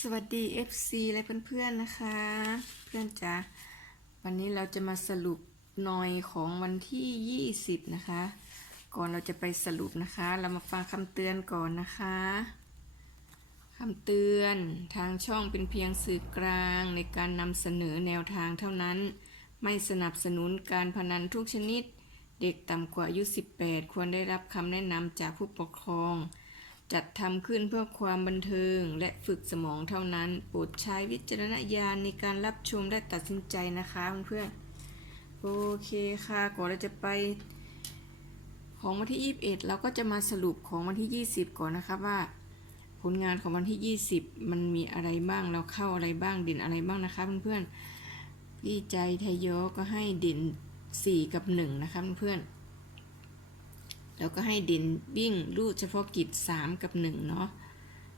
สวัสดี FC และเพื่อนๆนะคะ เพื่อนจ๋าวันนี้เราจะมาสรุปหน่อยของวันที่ 20 นะคะ ก่อนเราจะไปสรุปนะคะ เรามาฟังคำเตือนก่อนนะคะคำเตือนทางช่องเป็นเพียงสื่อกลางในการนำเสนอแนวทางเท่านั้น ไม่สนับสนุนการพนันทุกชนิด เด็กต่ำกว่าอายุ 18 ควรได้รับคำแนะนำจากผู้ปกครอง จัดทำขึ้นเพื่อความบันเทิงและฝึกสมองเท่านั้น โปรดใช้วิจารณญาณในการรับชมและตัดสินใจนะคะเพื่อนๆโอเคค่ะก่อนเราจะไป ของวันที่ 21 เราก็จะมาสรุปของวันที่ 20 ก่อนนะคะว่า ผลงานของวันที่ 20 มันมีอะไรบ้างเราเข้าอะไรบ้างเด่นอะไรบ้างนะคะเพื่อนๆพี่ใจไทยโยก็ให้เด่น4 กับ 1 นะคะเพื่อนๆ แล้วก็ให้เด่นวิ่งรูดเฉพาะกิจ 3 กับ 1 เนาะ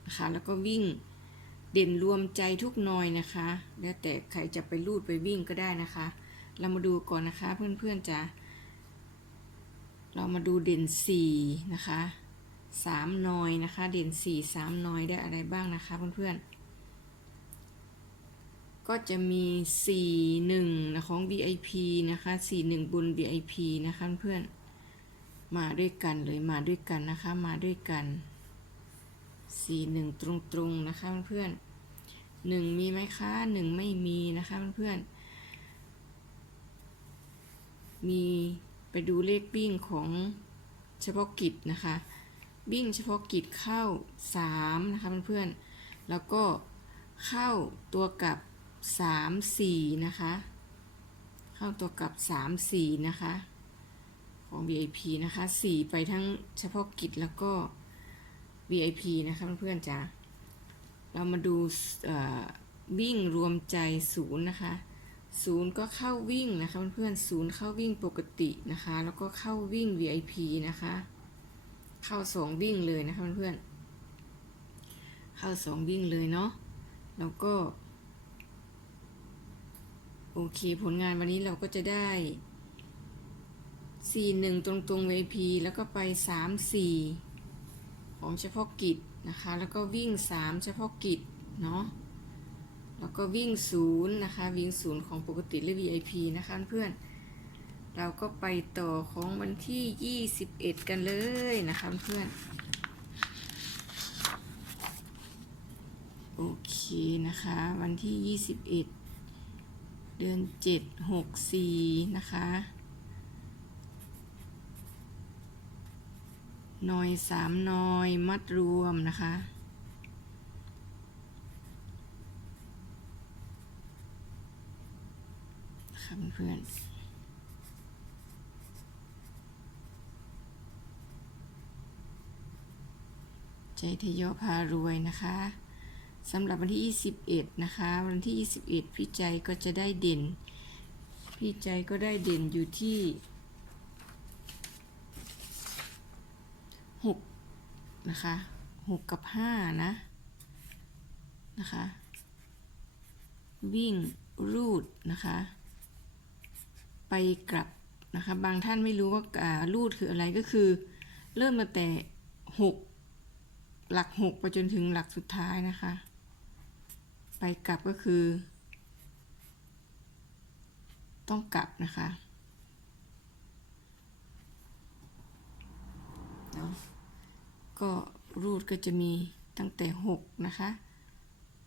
นะคะ แล้วก็วิ่งเด่นรวมใจทุกนอยนะคะ แล้วแต่ใครจะไปรูดไปวิ่งก็ได้นะคะ เรามาดูก่อนนะคะเพื่อนๆจะเรามาดูเด่น 4 นะคะ 3 นอยนะคะ เด่น 4 3 นอยได้อะไรบ้างนะคะเพื่อนๆก็จะมี 4 1 นะของ VIP นะคะ 4 1 บน VIP นะคะเพื่อน มาด้วยกันเลยมาด้วยกันนะคะ มาด้วยกันสี่หนึ่งตรงๆนะคะเพื่อนหนึ่งมีไหมคะหนึ่งไม่มีนะคะเพื่อนมีไปดูเลขวิ่งของเฉพาะกิจนะคะวิ่งเฉพาะกิจเข้าสามนะคะเพื่อนๆแล้วก็เข้าตัวกับสามสี่นะคะ เข้าตัวกับสามสี่นะคะ ของ VIP นะคะ 4 ไปทั้งเฉพาะกิจแล้วก็ VIP นะคะเพื่อนๆจ้ะเรามาดูวิ่งรวมใจศูนย์นะคะศูนย์ก็เข้าวิ่งนะคะเพื่อนๆศูนย์เข้าวิ่งปกตินะคะ แล้วก็เข้าวิ่ง VIP นะคะ เข้าสองวิ่งเลยนะคะเพื่อนๆเข้าสองวิ่งเลยเนาะแล้วก็ โอเคผลงานวันนี้เราก็จะได้ สี่หนึ่งตรงตรง VIP แล้วก็ไปสามสี่ของเฉพาะกิจนะคะ แล้วก็วิ่งสามเฉพาะกิจเนาะ แล้วก็วิ่งศูนย์นะคะ วิ่งศูนย์ของปกติและ VIP นะคะเพื่อน เราก็ไปต่อของวันที่ 21 กันเลยนะคะเพื่อน โอเคนะคะ วันที่ 21 เดือน 7 6 4 นะคะ น่อยสามหน่อยมัดรวมนะคะ ค่ะเพื่อนใจทยอพารวยนะคะสำหรับวันที่ 21 นะคะ วันที่ 21 พี่ใจก็จะได้เด่น พี่ใจก็ได้เด่นอยู่ที่ หกนะคะหกกับห้านะ นะคะ วิ่งรูดนะคะ ไปกลับนะคะ บางท่านไม่รู้ว่ารูดคืออะไรก็คือ เริ่มมาแต่หกหลักหกไปจนถึงหลักสุดท้ายนะคะ ไปกลับก็คือ ต้องกลับนะคะเนาะ ก็รูดก็จะมีตั้งแต่หกนะคะ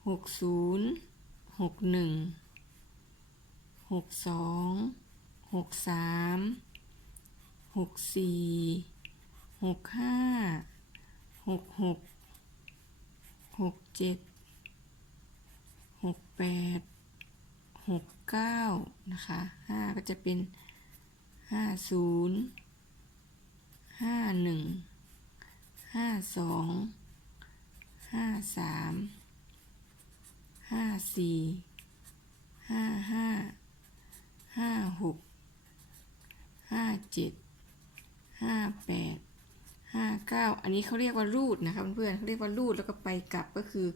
หกศูนย์หกหนึ่งหกสองหกสามหกสี่หกห้าหกหกหกเจ็ดหกแปดหกเก้านะคะห้าก็จะเป็นห้าศูนย์ ห้าสองห้าสามห้าสี่ห้าห้าห้าหกห้าเจ็ดห้าแปดห้าเก้าอันนี้เขาเรียกว่ารูดนะคะเพื่อนๆเขาเรียกว่ารูดแล้วก็ไปกลับก็คือ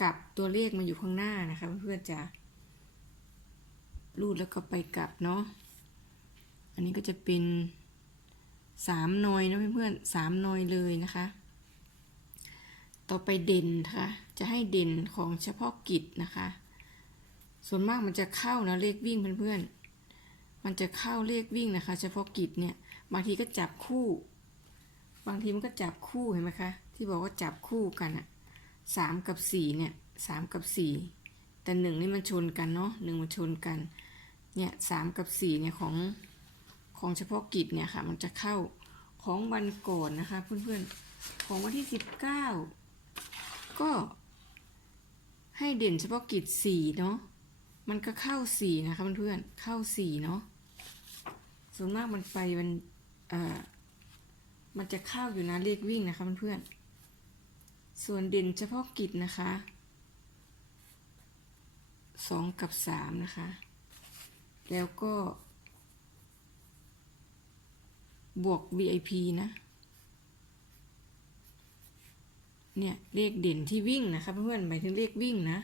กลับตัวเลขมาอยู่ข้างหน้านะคะเพื่อนๆจะรูดแล้วก็ไปกลับเนาะอันนี้ก็จะเป็น สามหนอยนะเพื่อนๆสามหนอยเลยนะคะ ต่อไปเด่นค่ะ จะให้เด่นของเฉพาะกิจนะคะ ส่วนมากมันจะเข้านะเลขวิ่งเพื่อนๆ มันจะเข้าเลขวิ่งนะคะ เฉพาะกิจเนี่ย บางทีก็จับคู่ บางทีมันก็จับคู่เห็นไหมคะ ที่บอกว่าจับคู่กันอะสามกับสี่เนี่ยสามกับสี่แต่หนึ่งนี่มันชนกันเนาะหนึ่งมันชนกัน เนี่ยสามกับสี่เนี่ยของ ของเฉพาะกิจเนี่ยค่ะ มันจะเข้าของวันก่อนนะคะ เพื่อนๆ ของวันที่สิบเก้าก็ให้เด่นเฉพาะกิจสี่เนาะ มันก็เข้าสี่นะคะเพื่อนๆ เข้าสี่เนาะ ส่วนมากมันไปมันเอ่อมันจะเข้าอยู่นะเลขวิ่งนะคะเพื่อนๆ ส่วนเด่นเฉพาะกิจนะคะสองกับสามนะคะ แล้วก็ บวก VIP นะ เนี่ยเลขเด่นที่วิ่งนะคะเพื่อนๆหมายถึงเลขวิ่งนะ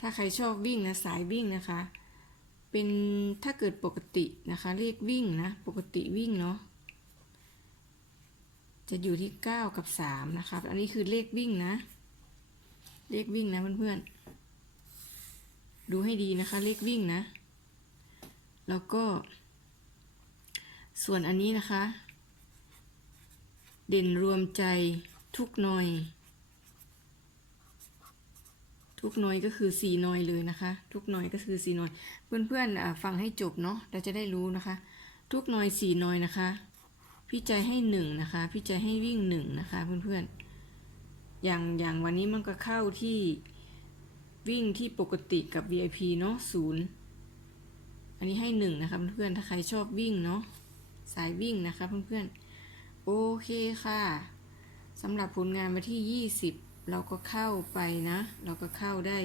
ถ้าใครชอบวิ่งนะสายวิ่งนะคะ เป็นถ้าเกิดปกตินะคะเลขวิ่งนะ ปกติวิ่งเนาะจะอยู่ที่ 9 กับ 3 นะครับ อันนี้คือเลขวิ่งนะ เลขวิ่งนะเพื่อนๆ ดูให้ดีนะคะ เลขวิ่งนะ แล้วก็ ส่วนอันนี้นะคะ เด่นรวมใจทุกหน่อย ทุกหน่อยก็คือสี่หน่อยเลยนะคะ ทุกหน่อยก็คือสี่หน่อย เพื่อนๆฟังให้จบเนาะเราจะได้รู้นะคะ ทุกหน่อยสี่หน่อยนะคะ พี่ใจให้หนึ่งนะคะ พี่ใจให้วิ่งหนึ่งนะคะ เพื่อนๆอย่างอย่างวันนี้มันก็เข้าที่วิ่งที่ปกติกับ VIP เนาะศูนย์อันนี้ให้หนึ่งนะคะเพื่อนๆถ้าใครชอบวิ่งเนาะ สายวิ่งนะคะเพื่อนๆ โอเคค่ะสำหรับผลงานมาที่ 20 เราก็เข้าไปนะ เราก็เข้าได้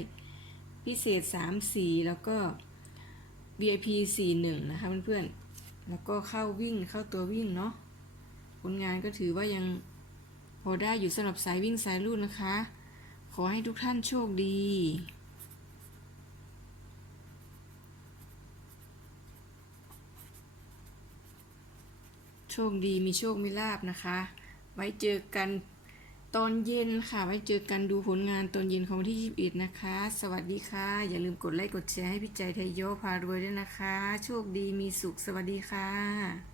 พิเศษ 3 4 แล้วก็ VIP 4 1 นะคะเพื่อนๆ แล้วก็เข้าวิ่งเข้าตัววิ่งเนาะผลงานก็ถือว่ายังพอได้อยู่สำหรับสายวิ่งสายลู่นะคะ ขอให้ทุกท่านโชคดี โชคดีมีโชคมีลาบนะคะ ไว้เจอกันตอนเย็นค่ะ ไว้เจอกันดูผลงานตอนเย็นของวันที่ 21 นะคะ สวัสดีค่ะ อย่าลืมกดไลค์กดแชร์ให้พี่ใจไทยโยพารวยด้วยนะคะ โชคดีมีสุขสวัสดีค่ะ